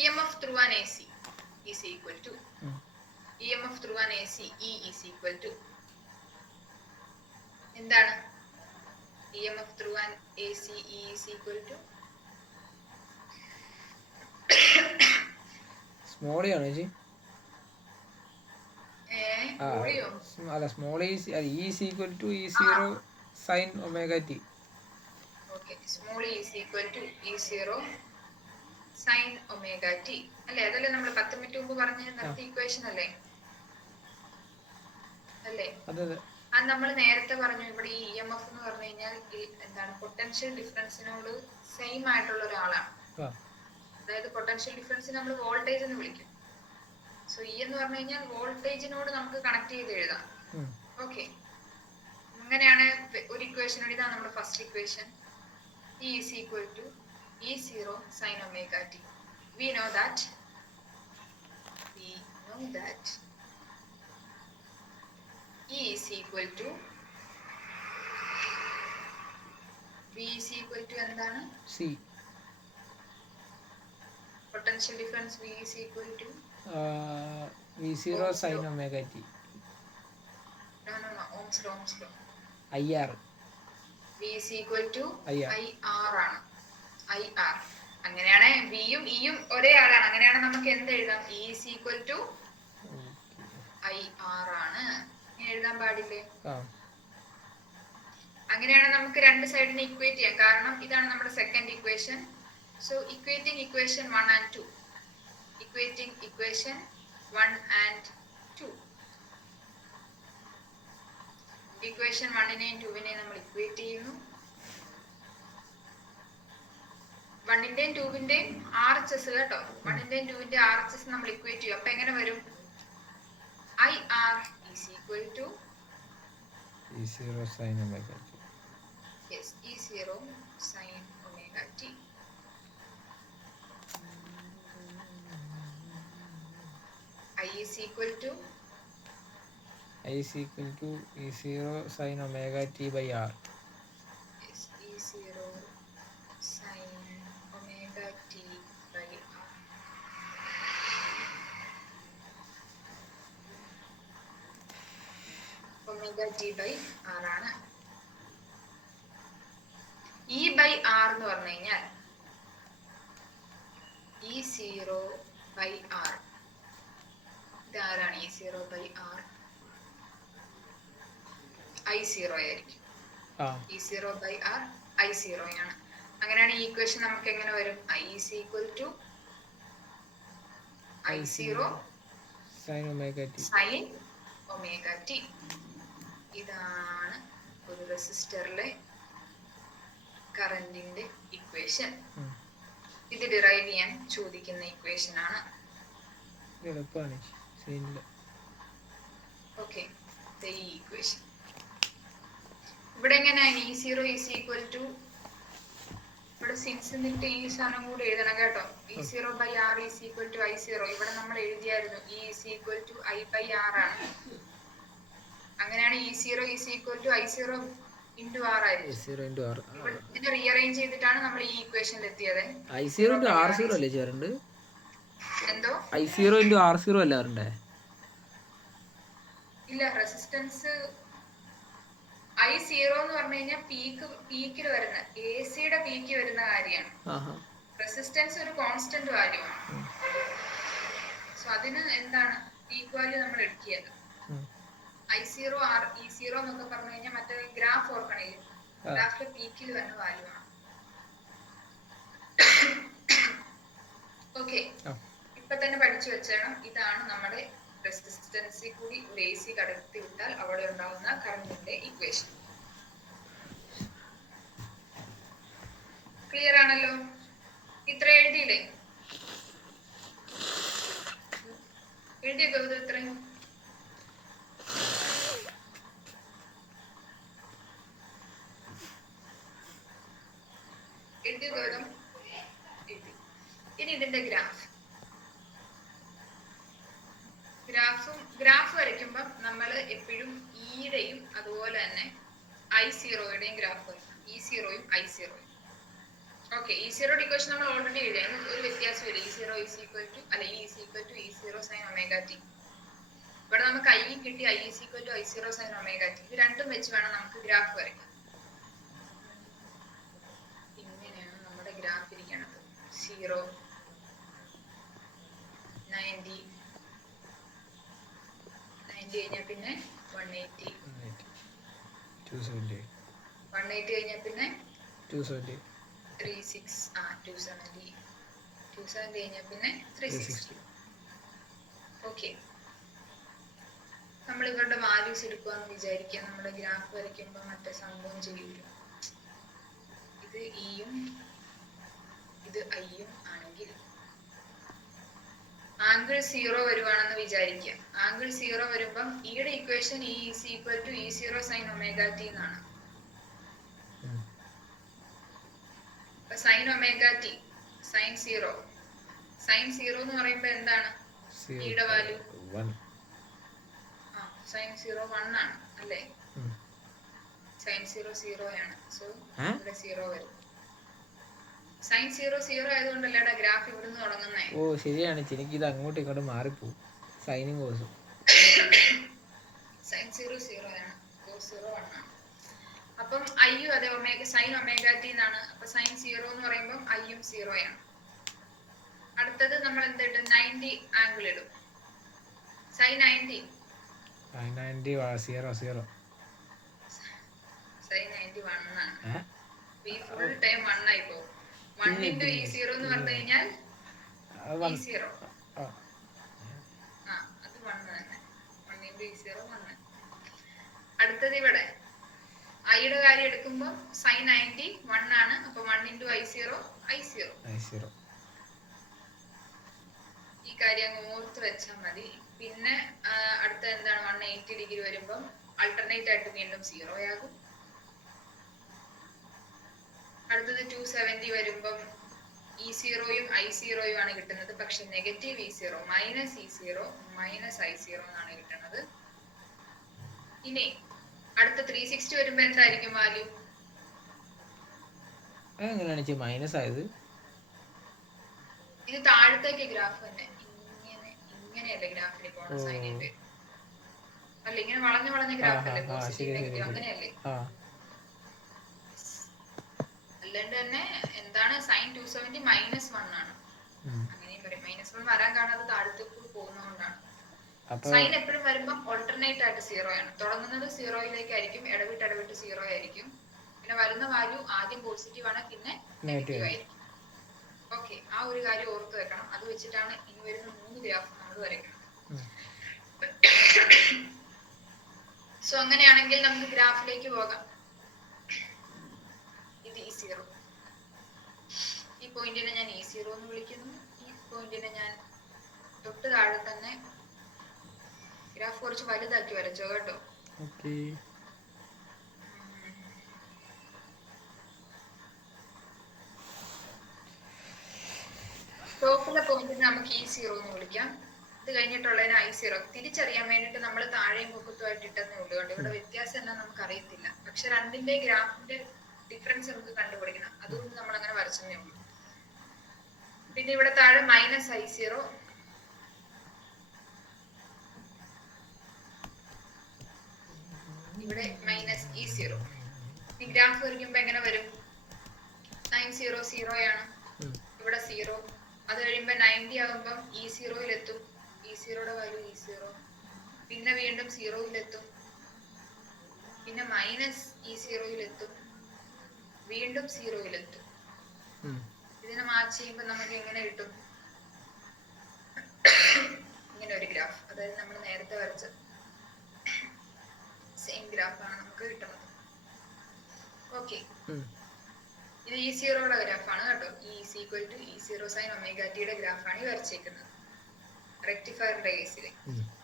EMF through an AC is equal to EMF through an AC E is equal to എന്താണ്? EMF through an AC E is equal to small ആണ് ചേച്ചി. അല്ല, small E is equal to E0 sin omega t. Okay, small E is equal to E0 sin omega t അല്ലേ? അതല്ലേ നമ്മൾ 10 മിനിറ്റ് മുമ്പ് പറഞ്ഞ നേരത്തെ ഇക്വേഷൻ അല്ലേ? അത് നമ്മൾ നേരത്തെ പറഞ്ഞു. ഇവിടെ ഈ EMF എന്ന് പറഞ്ഞു കഴിഞ്ഞാൽ എന്താണ്? പൊട്ടൻഷ്യൽ ഡിഫറൻസിനോട് സെയിം ആയിട്ടുള്ള ഒരാളാണ്. അതായത് പൊട്ടൻഷ്യൽ ഡിഫറൻസ് നമ്മൾ വോൾട്ടേജ് എന്ന് വിളിക്കും. സോ E എന്ന് പറഞ്ഞു കഴിഞ്ഞാൽ വോൾട്ടേജിനോട് നമുക്ക് കണക്ട് ചെയ്ത് എഴുതാം. ഓക്കെ, അങ്ങനെയാണ് ഒരു ഇക്വേഷൻ. ഇതാണ് നമ്മുടെ first equation. E is equal to E0 sin omega t. We know that E is equal to V is equal to എന്താണ്? C. Potential difference V is equal to V0 sin omega t. No, Ohm's law. IR. V is equal to IR ആണ്. IR. അങ്ങനെയാണ് വിയും ഇയും ഒരേ ആളാണ്. അങ്ങനെയാണ് നമുക്ക് എന്ത് എഴുതാം? E is equal to IR ആണ്. ഇങ്ങനെ എഴുതാൻ പാടില്ലേ? അങ്ങനെയാണ് നമുക്ക് രണ്ട് സൈഡിനെ ഇക്വേറ്റ് ചെയ്യാം. കാരണം ഇതാണ് നമ്മുടെ second equation. So equating equation 1 and 2. Equating equation 1 and 2. Equation 1നെയും 2നെയും നമ്മൾ ഇക്വേറ്റ് ചെയ്യുന്നു. 1ന്റെയും 2ന്റെയും RHS കേട്ടോ. 1ന്റെയും 2ന്റെയും RHS നമ്മൾ ഇക്വേറ്റ് ചെയ്യും. അപ്പൊ എങ്ങനെ വരും? IR is equal to E0 sin omega t. Yes, E0 sin omega t. I is equal to E0 sin omega t by R. Omega t by R ആണ്. ഇ ബൈ ആർ എന്ന് പറഞ്ഞു കഴിഞ്ഞാൽ E0 ബൈ ആർ. ഇതാരാണ് E0 ബൈ ആർ? I0 ആയിരിക്കും. E0 ബൈ ആർ I0 ആണ്. അങ്ങനെയാണ് ഈ ഇക്വേഷൻ നമുക്ക് എങ്ങനെ വരും? I is equal to I0 sin omega t. sin omega t. ഇതാണ് ഒരു റെസിസ്റ്ററിലെ കറന്റിന്റെ ഇക്വേഷൻ. ഇത് ഡിറൈവ് ചെയ്യാൻ ചോദിക്കുന്ന ഇക്വേഷൻ ആണ്. ഓക്കെ, ഈ ഇക്വേഷൻ ഇവിടെ എങ്ങനെയാണ്? E0 is equal to, ഇവിടെ സിൻസ് എന്നിട്ട് ഈ സാധനം കൂടെ എഴുതണം കേട്ടോ. E0 by R is equal to I0. ഇവിടെ നമ്മൾ എഴുതിയായിരുന്നു E is equal to I by R ആണ്. അങ്ങനെയാണ് E0 is equal to I0 into R ആയിരുന്നു. ഇതിനെ റീഅറേഞ്ച് ചെയ്തിട്ടാണ് നമ്മൾ ഈ ഇക്വേഷനിൽ എത്തിയത്. I0 into R0 അല്ലേ ചേരണ്ട്? എന്തോ I0 into R0 അല്ലേ വരണ്ടേ? ഇല്ല, റെസിസ്റ്റൻസ് I0 എന്ന് പറഞ്ഞു കഴിഞ്ഞാൽ പീക്കിൽ വരുന്ന AC-യുടെ പീക്ക് വരുന്ന കാര്യമാണ്. റെസിസ്റ്റൻസ് ഒരു കോൺസ്റ്റന്റ് വാല്യൂ ആണ്. സോ അതിന് എന്താണ് പീക്ക് വാല്യൂ നമ്മൾ എടുക്കിയത്. I0 E0 എന്നൊക്കെ പറഞ്ഞു കഴിഞ്ഞാൽ മറ്റേ ഗ്രാഫ് ഓർക്കണില്ലേ, ഗ്രാഫിലെ പീക്കിൽ വരുന്ന വാല്യൂ ആണ്. ഓക്കെ, ഇപ്പൊ തന്നെ പഠിച്ചു വെച്ചേണം. ഇതാണ് നമ്മുടെ റെസിസ്റ്റൻസിൽ കൂടി ഒരു AC കടത്തി വിട്ടാൽ അവിടെ ഉണ്ടാകുന്ന കറന്റിന്റെ ഇക്വേഷൻ. ക്ലിയർ ആണല്ലോ? ഇത്ര എഴുതിയില്ലേ? എഴുതിയോ ഇത്രയും? എഴുതിയോ ഗൗതം? ഇനി ഇതിന്റെ ഗ്രാഫ് വരയ്ക്കുമ്പോൾ നമ്മൾ എപ്പോഴും ഇയുടെയും അതുപോലെ തന്നെ I0യുടെയും ഗ്രാഫ് വരയ്ക്കും. E0യും I0യും. ഓക്കെ, E0യുടെ ഇക്വേഷൻ നമ്മൾ ഓൾറെഡി എഴുതി. അതിന് ഒരു വ്യത്യാസമില്ല. E0 is equal to E0 sin omega t. ഇവിടെ നമുക്ക് I കിട്ടി. I is equal to I0 sin omega t. ഇത് രണ്ടും വെച്ച് വേണം നമുക്ക് ഗ്രാഫ് വരയ്ക്കാൻ. ഇങ്ങനെയാണ് നമ്മുടെ ഗ്രാഫ് ഇരിക്കുന്നത്. 0, 90 കഴിഞ്ഞാൽ പിന്നെ 180, 180 കഴിഞ്ഞാൽ പിന്നെ 270, 270 കഴിഞ്ഞാൽ പിന്നെ 360. ഓക്കെ, നമ്മൾ ഇവരുടെ വാല്യൂസ് എടുക്കുവാന്ന് വിചാരിക്കുക. നമ്മുടെ ഗ്രാഫ് വരയ്ക്കുമ്പോൾ മറ്റേ സംഭവം ചെയ്യൂല. ഇത് ഇയും ഇത് ഐയും ആണെങ്കിൽ ആംഗിൾ 0 വരുവാണെന്ന് വിചാരിക്കുക. ആംഗിൾ 0 വരുമ്പം ഈയുടെ equation E is equal to E0 sin omega t എന്നാണ്. sin omega t sin 0 എന്ന് പറയുമ്പോൾ എന്താണ് ഈയുടെ വാല്യൂ? sin 0 1 ആണ് അല്ലേ? sin 0 0 ആണ്. സോ ഇവിടെ 0 വരും. sin 0 0 ആയതുകൊണ്ടല്ലേടാ ഗ്രാഫ് ഇവിടുന്ന് തുടങ്ങുന്നേ. ഓ ശരിയാണ്, എനിക്ക് ഇത് അങ്ങോട്ട് ഇങ്ങോട്ട് മാറിപ്പോവും. സൈനും കോസും. sin 0 0 ആണ്, cos 0 1 ആണ്. അപ്പം ഐയും അതെ sin omega t എന്നാണ്. അപ്പൊ sin 0 എന്ന് പറയുമ്പോൾ ഐയും 0 ആണ്. അടുത്തത് നമ്മൾ എന്തിടും? 90 ആംഗിൾ ഇടും. sin 90 0 sin 90 1 ആണ്. ഈ ഫുൾ ടൈം 1 ആയി പോകും. 1 into E0 എന്ന് പറഞ്ഞു കഴിഞ്ഞാൽ E0. അത് 1 തന്നെ. 1 into E0 1. അടുത്തത് ഇവിടെ ഐയുടെ കാര്യം എടുക്കുമ്പോൾ sin 90 1 ആണ്. അപ്പൊ 1 into I0. ഈ കാര്യം അങ്ങ് ഓർത്ത് വെച്ചാൽ മതി. പിന്നെ അടുത്ത എന്താണ്? 180 ഡിഗ്രി വരുമ്പം അൾട്ടർനേറ്റ് ആയിട്ട് വീണ്ടും 0 ആകും. അടുത്തത് 270 വരുമ്പം E0യും I0യും ആണ് കിട്ടുന്നത്. പക്ഷെ നെഗറ്റീവ് E0 E0 I0 എന്നാണ് കിട്ടുന്നത്. ഇനി അടുത്ത 360 വരുമ്പോ എന്തായിരിക്കും വാല്യൂ? മൈനസ് ആയത് ഇത് താഴത്തേക്ക് ഗ്രാഫ് തന്നെ ഇങ്ങനെയല്ലേ ഗ്രാഫിൽ പോണ സൈനിന്റെ. അല്ല ഇങ്ങനെ വളഞ്ഞ വളഞ്ഞ ആ ഗ്രാഫ് ഹാ അല്ലേ, ഹാ പോസിറ്റീവ് ശരി ശരി നെഗറ്റീവ് ശരി. അങ്ങനെയല്ലേ? ആ അല്ലാണ്ട് തന്നെ എന്താണ് സൈൻ 270 -1 ആണ്. ഉം. അങ്ങനെയും പറയും. -1 വരാൻ കാണാതെ താഴത്തേക്ക് പോകുന്നതുകൊണ്ടാണ്. അപ്പോൾ സൈൻ എപ്പോഴും വരുമ്പോൾ ഓൾട്ടർനേറ്റ് ആയിട്ട് 0 ആണ്. തുടങ്ങുന്നത് 0യിലേക്കായിരിക്കും, ഇടവിട്ട് 0 ആയിരിക്കും. പിന്നെ വരുന്ന വാല്യൂ ആദ്യം പോസിറ്റീവ് ആണ്, പിന്നെ നെഗറ്റീവ് ആയിരിക്കും. ഓക്കെ, ആ ഒരു കാര്യം ഓർത്ത് വെക്കണം. അത് വെച്ചിട്ടാണ് ഇനി വരുന്ന 3 ഗ്രാഫ് നമ്മൾ വരയ്ക്കണം. സോ അങ്ങനെയാണെങ്കിൽ നമുക്ക് ഗ്രാഫിലേക്ക് പോകാം. ഇത് E0, ഈ പോയിന്റിനെ ഞാൻ E0 എന്ന് വിളിക്കുന്നു. ഈ പോയിന്റിനെ ഞാൻ തൊട്ട് താഴെ തന്നെ ഗ്രാഫ് കുറച്ച് വലുതാക്കി വരച്ചോ കേട്ടോ. ഓക്കെ. ടോപ്പിലെ പോയിന്റിനെ നമുക്ക് E0 എന്ന് വിളിക്കാം. ഇത് കഴിഞ്ഞിട്ടുള്ളതിന് I0 തിരിച്ചറിയാൻ വേണ്ടിട്ട് നമ്മൾ താഴെയും പൊക്കത്തുമായിട്ട് ഇട്ടെന്നേ ഉള്ളൂ. കണ്ടോ, ഇവിടെ വ്യത്യാസം എന്നാ നമുക്ക് അറിയത്തില്ല. പക്ഷെ രണ്ടിന്റെ ഗ്രാഫിന്റെ ഡിഫറൻസ് നമുക്ക് കണ്ടുപിടിക്കണം. അതുകൊണ്ട് നമ്മൾ അങ്ങനെ വരച്ചതേ ഉള്ളൂ. പിന്നെ ഇവിടെ താഴെ -I0, ഇവിടെ -E0. ഈ ഗ്രാഫ് വരയ്ക്കുമ്പോ എങ്ങനെ വരും? 90 0 ആണ്, ഇവിടെ 0. അത് കഴിയുമ്പോ 90 ആകുമ്പം E0-യിലെത്തും. E0യുടെ വാല്യൂ E0. പിന്നെ വീണ്ടും 0-യിലെത്തും. പിന്നെ -E0-യിലെത്തും. വീണ്ടും 0-യിലെത്തും. ഇതിനെ മാച്ച് ചെയ്യുമ്പോൾ നമുക്ക് എങ്ങനെ കിട്ടും? ഇങ്ങനെ ഒരു ഗ്രാഫ്. അതായത് നമ്മൾ നേരത്തെ വരച്ച സെയിം ഗ്രാഫാണ് നമുക്ക് കിട്ടുന്നത്. ഓക്കെ, ഇത് E0യുടെ ഗ്രാഫാണ് കേട്ടോ. E=E0 sin ω-t ഗ്രാഫാണ് ഈ വരച്ചേക്കുന്നത് റെക്ടിഫയറിന്റെ കേസിൽ.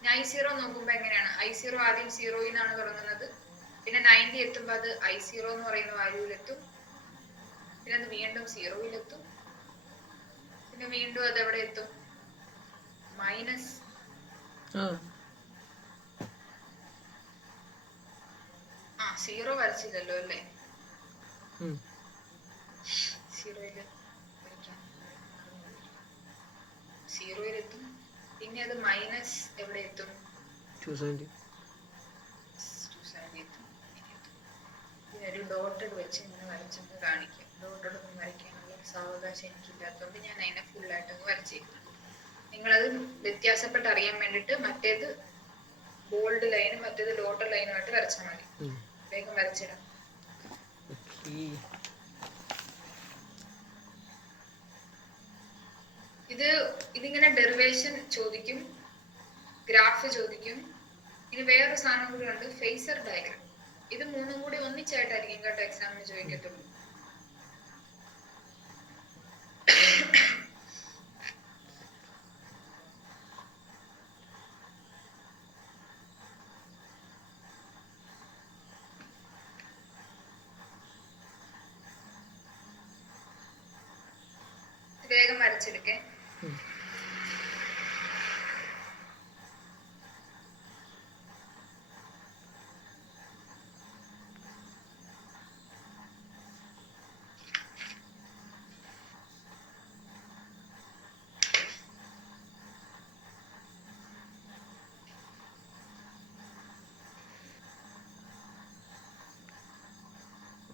ഞാൻ I0 നോക്കുമ്പോ എങ്ങനെയാണ്? I0 ആദ്യം 0-യിൽ നിന്നാണ് തുടങ്ങുന്നത്. പിന്നെ 90 എത്തുമ്പോ അത് I0 എന്ന് പറയുന്ന വാല്യൂവിലെത്തും. പിന്നെ അത് വീണ്ടും 0-യിലെത്തും. പിന്നെ വീണ്ടും അത് എവിടെ എത്തും? മൈനസ് 0 വരച്ചില്ലല്ലോ അല്ലേ? 0-യിലെത്തും. പിന്നെ അത് മൈനസ് എവിടെ എത്തും? 270 എത്തും. ഇതിനൊരു ഡോട്ടഡ് വെച്ച് ഇങ്ങനെ വരച്ചൊന്ന് കാണിക്കാം. ഡോട്ടഡ് ഒന്നും വരയ്ക്കാനുള്ള സാവകാശം എനിക്കില്ലാത്തതുകൊണ്ട് ഞാൻ അതിനെ ഫുള്ളായിട്ടൊന്ന് വരച്ചേക്കുന്നു. നിങ്ങളത് വ്യത്യാസപ്പെട്ട് അറിയാൻ വേണ്ടിട്ട് മറ്റേത് ബോൾഡ് ലൈനും മറ്റേത് ഡോട്ടഡ് ലൈനുമായിട്ട് വരച്ചാൽ മതി. വേഗം വരച്ചിടാം. ഇതിങ്ങനെ ഡെറിവേഷൻ ചോദിക്കും, ഗ്രാഫ് ചോദിക്കും. ഇനി വേറൊരു സാധനം കൂടി ഉണ്ട്, ഫേസർ ഡയഗ്രാം. ഇത് മൂന്നും കൂടി ഒന്നിച്ചായിട്ടായിരിക്കും കേട്ടോ എക്സാമിന് ചോദിക്കത്തുള്ളൂ. വേഗം വരച്ചെടുക്കേ.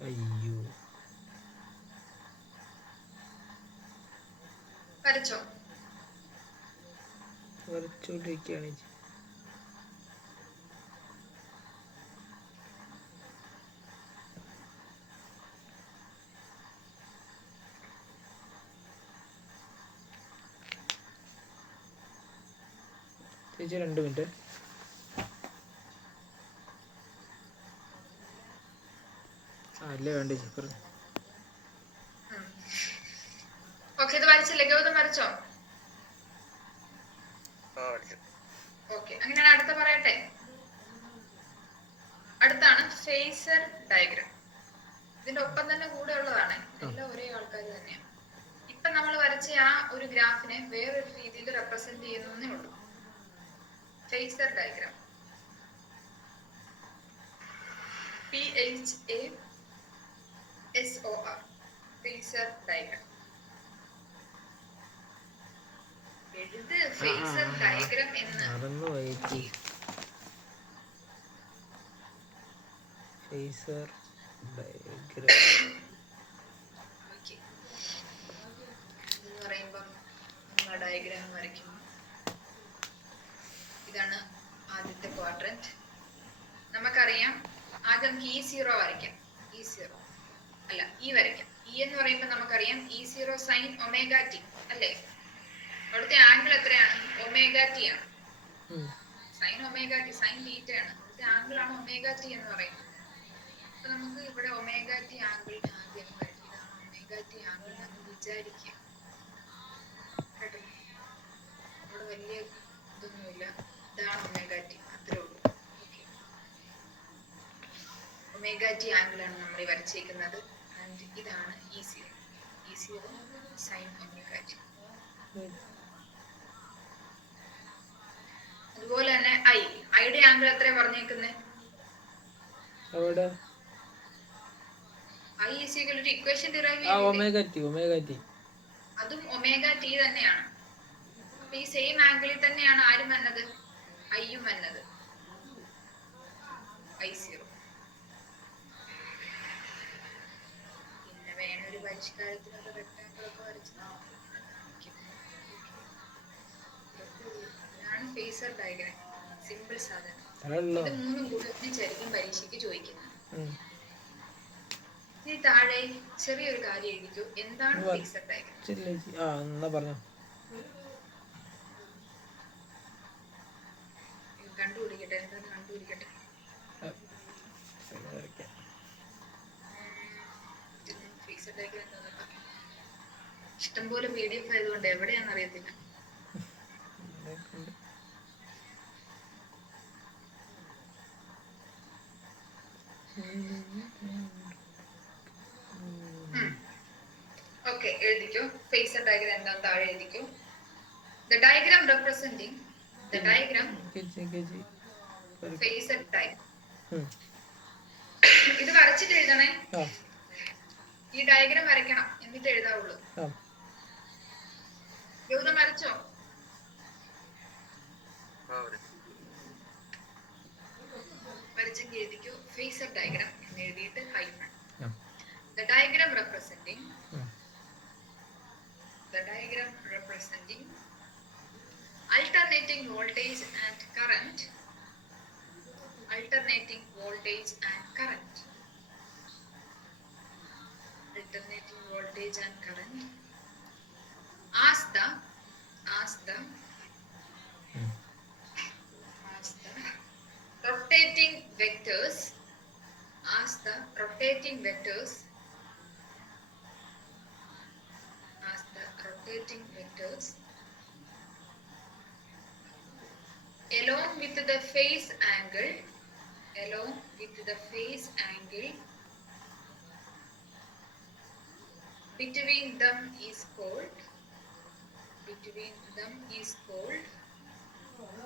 അയ്യോ, വരച്ചോ? വരച്ചോണ്ടിരിക്കുകയാണ്. ചേച്ചി 2 മിനിറ്റ്. അല്ലേ വേണ്ട ചേച്ചി പറഞ്ഞു. ഓക്കെ, ഇത് വരച്ചില്ലേ? ഗൗതം വരച്ചോ? ഓക്കെ, അങ്ങനെയാണ്. അടുത്ത പറയട്ടെ. അടുത്താണ് ഫേസർ ഡയഗ്രാം. ഇതിന്റെ ഒപ്പം തന്നെ കൂടെ ഉള്ളതാണ്. എല്ലാം ഒരേ ആൾക്കാർ തന്നെയാണ്. ഇപ്പൊ നമ്മൾ വരച്ച ആ ഒരു ഗ്രാഫിനെ വേറൊരു രീതിയിൽ റെപ്രസെന്റ് ചെയ്യുന്നേ ഉള്ളൂ. Phasor diagram, PHASOR, phasor diagram. എഴുത് ഫേസർ ഡയഗ്രാം എന്ന്. Phasor diagram. ഓക്കെ, എന്ന് പറയുമ്പം നമ്മൾ ഡയഗ്രാം വരയ്ക്കും. ഇതാണ് ആദ്യത്തെ ക്വാഡ്രന്റ്. നമുക്കറിയാം ആദ്യം നമുക്ക് E0 വരയ്ക്കാം. E0 അല്ല, വരയ്ക്കാം. എന്ന് പറയുമ്പോൾ നമുക്കറിയാം E0 സൈൻ ഒമേഗ ടി അല്ലേ? അവിടുത്തെ ആംഗിൾ എത്രയാണ്? ഒമേഗ ടി ആണ്. Sine omega T, sine theta ആണ്. അവിടുത്തെ ആംഗിൾ ആണ് ഒമേഗ ടി എന്ന് പറയുന്നത്. അപ്പൊ നമുക്ക് ഇവിടെ ഒമേഗ ടി ആംഗിളിന് ആദ്യം വരയ്ക്കാം. ഇതാണ് ഒമേഗ ടി ആംഗിൾ എന്ന് വിചാരിക്കാം. കേട്ടോ, ഇവിടെ വലിയ ഇതൊന്നുമില്ല. ഇതാണ് ഒമേഗ ടി, അത്രേ ഉള്ളൂ. ഒമേഗ ടി ആംഗിൾ ആണ് നമ്മൾ ഈ വരച്ചേക്കുന്നത്. ആൻഡ് ഇതാണ് E0 സൈൻ ഒമേഗ ടി. അതുപോലെ തന്നെ ഐയുടെ ആംഗിൾ എത്രയാ പറഞ്ഞേക്കുന്നത്? അവിടെ I is equal to equation derive അതും ഒമേഗ ടി തന്നെയാണ്. അപ്പൊ ഈ സെയിം ആംഗിളിൽ തന്നെയാണ് ആരും വന്നത്? ഐയും വന്നത്. I0. പിന്നെ വേണം ഒരു പരിഷ്കാരത്തിനുള്ള റെക്ടാങ്കിൾ ഒക്കെ വരച്ച് ഇതാണ് ഫേസർ ഡയഗ്രാം. സിമ്പിൾ സാധനം. ഇത് മൂന്നും കൂടി ഒന്നിച്ചായിരിക്കും പരീക്ഷയ്ക്ക് ചോദിക്കുന്നത്. ഇനി താഴെ ചെറിയൊരു കാര്യം എഴുതിക്കോ. എന്താണ് ഫേസർ ഡയഗ്രാം? കണ്ടുപിടിക്കട്ടെ, എന്താന്ന് കണ്ടുപിടിക്കട്ടെ. ഫേസർ ഡയഗ്രാം ഇഷ്ടംപോലെ PDF ആയതുകൊണ്ട് എവിടെയാണെന്ന് അറിയത്തില്ല. ഓക്കെ, എഴുതിക്കോ. ഫേസർ ഡയഗ്രാം എന്താണെന്ന് താഴെ എഴുതിക്കോ. The diagram representing phasor diagram. ഇത് വരച്ചിട്ട് എഴുതണേ. ഈ ഡയഗ്രാം വരയ്ക്കണം, എന്നിട്ട് എഴുതാവുള്ളൂ. ഗൗതം വരച്ചോ? വരച്ചെങ്കിൽ എഴുതിക്കോ ഫേസർ ഡയഗ്രാം എന്ന് എഴുതിയിട്ട് hyphen. The diagram representing alternating voltage and current as the rotating vectors along with the phase angle between them is called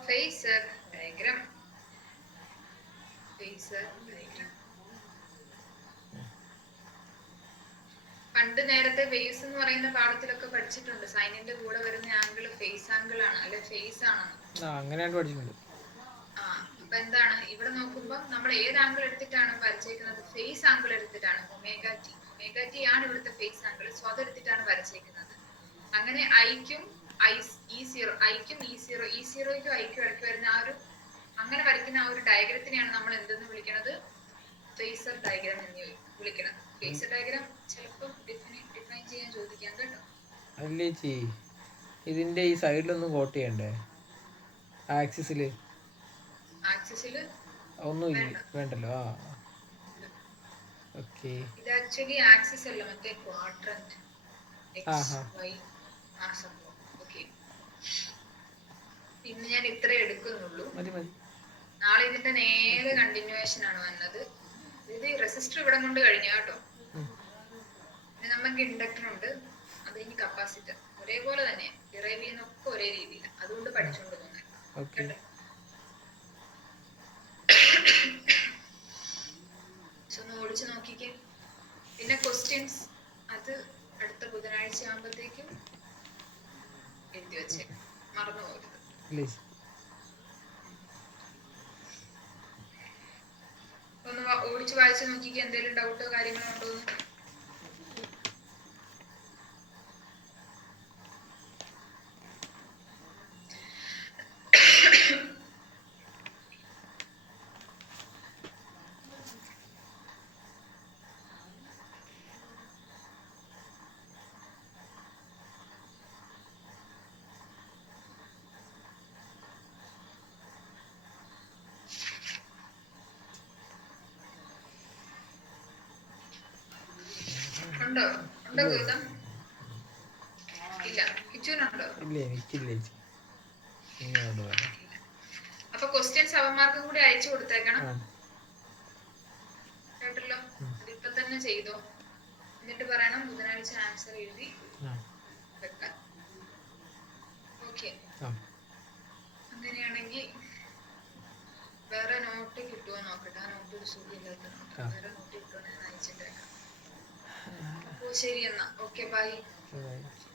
phasor diagram. പണ്ട് നേരത്തെ ഫേസ് എന്ന് പറയുന്ന പാഠത്തിലൊക്കെ പഠിച്ചിട്ടുണ്ട്. സൈനിന്റെ കൂടെ വരുന്ന ആംഗിൾ ഫേസ് ആംഗിൾ ആണ്, അല്ലെ ഫേസ് ആണ്. അപ്പൊ എന്താണ് ഇവിടെ നോക്കുമ്പോൾ നമ്മൾ ഏത് ആംഗിൾ എടുത്തിട്ടാണ് വരച്ചേക്കുന്നത്? ഫേസ് ആംഗിൾ എടുത്തിട്ടാണ്. ഒമേഗ ടി ആണ് ഇവിടുത്തെ ഫേസ് ആംഗിൾ. സോ അതെടുത്തിട്ടാണ് വരച്ചേക്കുന്നത്. അങ്ങനെ ഐക്കും ഇ0യ്ക്കും ഇടയ്ക്ക് വരുന്ന ആ ഒരു അങ്ങനെ വരയ്ക്കുന്ന ആ ഒരു ഡയഗ്രത്തിനെയാണ് നമ്മൾ എന്തെന്ന് വിളിക്കുന്നത്? ഫേസർ ഡയഗ്രാം എന്ന് വിളിക്കുന്നത്. ഫേസർ ഡയഗ്രാം ചിലപ്പോൾ ഡിഫൈൻ ചെയ്യാൻ ചോദിക്കാം കേട്ടോ. ഇതിന്റെ ഈ സൈഡിലൊന്നും കോട്ട് ചെയ്യണ്ടേ? ആക്സിസില് ഒന്നും വേണ്ടല്ലോ. ഓക്കേ, ഇത് ആക്ച്വലി ആക്സിസ് അല്ല, മറ്റേ ക്വാഡ്രന്റ് എക്സ് വൈ ആ സംഭവം. ഓക്കേ, ഇന്ന് ഞാൻ ഇത്ര എടുക്കുന്നുള്ളൂ. നാളെ ഇതിന്റെ നേരെ കണ്ടിന്യൂവേഷൻ ആണ് വന്നത്. ഇത് റെസിസ്റ്റർ ഇവിടെ കൊണ്ട് കഴിഞ്ഞു കേട്ടോ. പിന്നെ നമുക്ക് ഇൻഡക്ടർ ഉണ്ട്, അത് കഴിഞ്ഞ് കപ്പാസിറ്റർ. ഒരേപോലെ തന്നെ ഡിറൈവ് ചെയ്യുന്നൊക്കെ ഒരേ രീതിയിൽ. അതുകൊണ്ട് പഠിച്ചുകൊണ്ട് പോകുന്നത്. ഒന്ന് ഓടിച്ചു നോക്കിക്കേ. പിന്നെ ക്വസ്റ്റ്യൻസ് അത് അടുത്ത ബുധനാഴ്ച ആകുമ്പോഴത്തേക്കും എഴുതി വെച്ചേ, മറന്നു പോകരുത്. ഒന്ന് ഓടിച്ച് വായിച്ച് നോക്കിക്ക് എന്തെങ്കിലും ഡൗട്ടോ കാര്യങ്ങളോ ഉണ്ടോന്ന്. ഉണ്ടോ ഉണ്ടോ ഗൗതം? ഇല്ല. കിച്ചുവിനുണ്ടോ? ഇല്ല എനിക്കില്ല ചേച്ചി. അപ്പൊ ക്വസ്റ്റ്യൻസ് അവന്മാർക്കും കൂടി അയച്ചു കൊടുത്തേക്കണം കേട്ടല്ലോ. അതിപ്പൊ തന്നെ ചെയ്തോ. എന്നിട്ട് പറയണം ബുധനാഴ്ച ആൻസർ എഴുതി വെക്കാൻ. ഓക്കെ. അങ്ങനെയാണെങ്കിൽ വേറെ നോട്ട് കിട്ടുമോ നോക്കട്ടെ. ആ നോട്ട് ഒരു സുഖമില്ലാത്ത നോട്ട്. വേറെ നോട്ട് കിട്ടുമോ ഞാൻ അയച്ചിട്ടേക്കാം. അപ്പോ ശരി എന്നാ. Okay bye.